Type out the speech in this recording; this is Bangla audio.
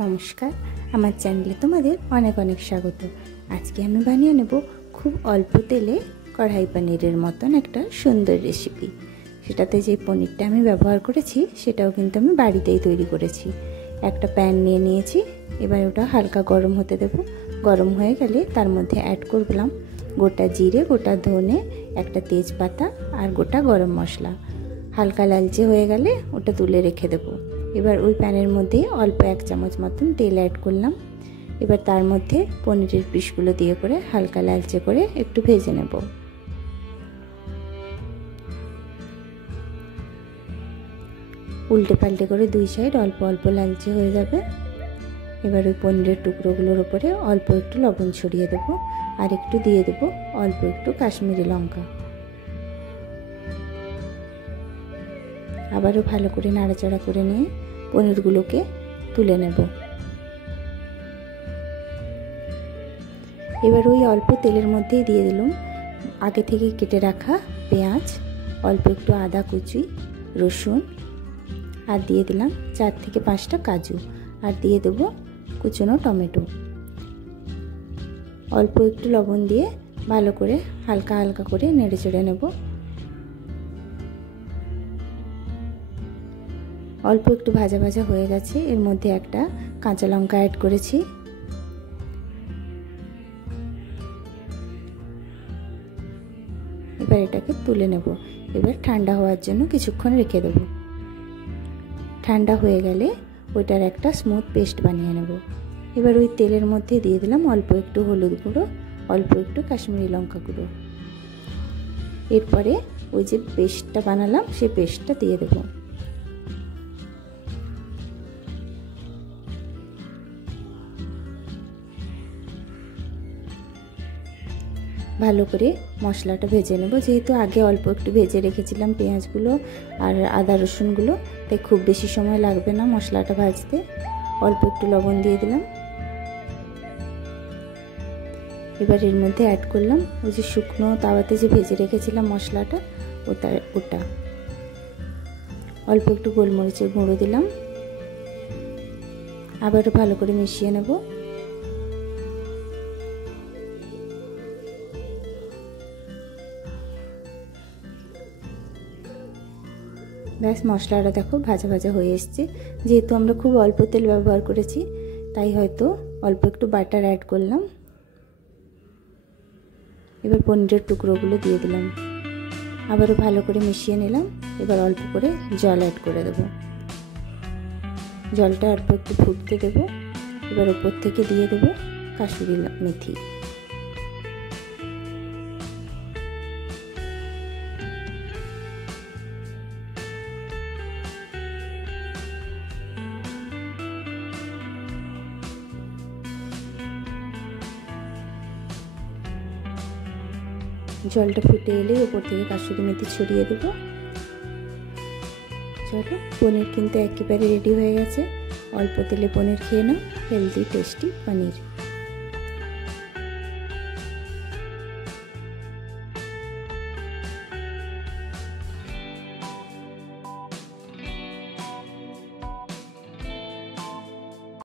নমস্কার, আমার চ্যানেলে তোমাদের অনেক অনেক স্বাগত। আজকে আমি বানিয়ে নেব খুব অল্প তেলে কড়াই পনিরের মতন একটা সুন্দর রেসিপি। সেটাতে যে পনিরটা আমি ব্যবহার করেছি সেটাও কিন্তু আমি বাড়িতেই তৈরি করেছি। একটা প্যান নিয়ে নিয়েছি, এবার ওটা হালকা গরম হতে দেব। গরম হয়ে গেলে তার মধ্যে অ্যাড করলাম গোটা জিরে, গোটা ধনে, একটা তেজপাতা আর গোটা গরম মশলা। হালকা লালচে হয়ে গেলে ওটা তুলে রেখে দেবো। এবার ওই প্যানের মধ্যে অল্প 1 চামচ মতন তেল অ্যাড করলাম। এবার তার মধ্যে পনিরের পিসগুলো দিয়ে করে হালকা লালচে করে একটু ভেজে নেব। উল্টে পাল্টে করে দুই সাইড অল্প অল্প লালচে হয়ে যাবে। এবার ওই পনিরের টুকরোগুলোর উপরে অল্প একটু লবণ ছড়িয়ে দেবো আর একটু দিয়ে দেবো অল্প একটু কাশ্মীরি লঙ্কা। আবারও ভালো করে নাড়াচাড়া করে নিয়ে পনিরগুলোকে তুলে নেব। এবার ওই অল্প তেলের মধ্যেই দিয়ে দিলাম আগে থেকে কেটে রাখা পেঁয়াজ, অল্প একটু আদা কুচি, রসুন, আর দিয়ে দিলাম 4 থেকে 5টা কাজু, আর দিয়ে দেব কুচনো টমেটো। অল্প একটু লবণ দিয়ে ভালো করে হালকা হালকা করে নেড়ে চেড়ে নেব। অল্প একটু ভাজা ভাজা হয়ে গেছে, এর মধ্যে একটা কাঁচা লঙ্কা অ্যাড করেছি। এবার এটাকে তুলে নেব। এবার ঠান্ডা হওয়ার জন্য কিছুক্ষণ রেখে দেব। ঠান্ডা হয়ে গেলে ওইটার একটা স্মুথ পেস্ট বানিয়ে নেব। এবার ওই তেলের মধ্যে দিয়ে দিলাম অল্প একটু হলুদ গুঁড়ো, অল্প একটু কাশ্মীরি লঙ্কা গুঁড়ো। এরপরে ওই যে পেস্টটা বানালাম সেই পেস্টটা দিয়ে দেবো। ভালো করে মশলাটা ভেজে নেব। যেহেতু আগে অল্প একটু ভেজে রেখেছিলাম পেঁয়াজগুলো আর আদা রসুনগুলো, তাই খুব বেশি সময় লাগবে না মশলাটা ভাজতে। অল্প একটু লবণ দিয়ে দিলাম। এবার এর মধ্যে অ্যাড করলাম ওই যে শুকনো তাওয়াতে যে ভেজে রেখেছিলাম মশলাটা, ওটা অল্প একটু গোলমরিচের গুঁড়ো দিলাম। আবারও ভালো করে মিশিয়ে নেব। ব্যাস, মশলাটা দেখো ভাজা ভাজা হয়ে এসছে। যেহেতু আমরা খুব অল্প তেল ব্যবহার করেছি তাই হয়তো অল্প একটু বাটার অ্যাড করলাম। এবার পনিরের টুকরোগুলো দিয়ে দিলাম, আবারও ভালো করে মিশিয়ে নিলাম। এবার অল্প করে জল অ্যাড করে দেব। জলটা অল্প একটু ফুটতে দেব। এবার ওপর থেকে দিয়ে দেব কাসুরি মেথি। জলটা ফুটে এলে ওপর থেকে কাসুরি মেথি ছড়িয়ে দেবো। চলো, পনির কিন্তু একেবারে রেডি হয়ে গেছে। অল্প তেলে পনির খেয়ে নাও, হেলদি টেস্টি পনির।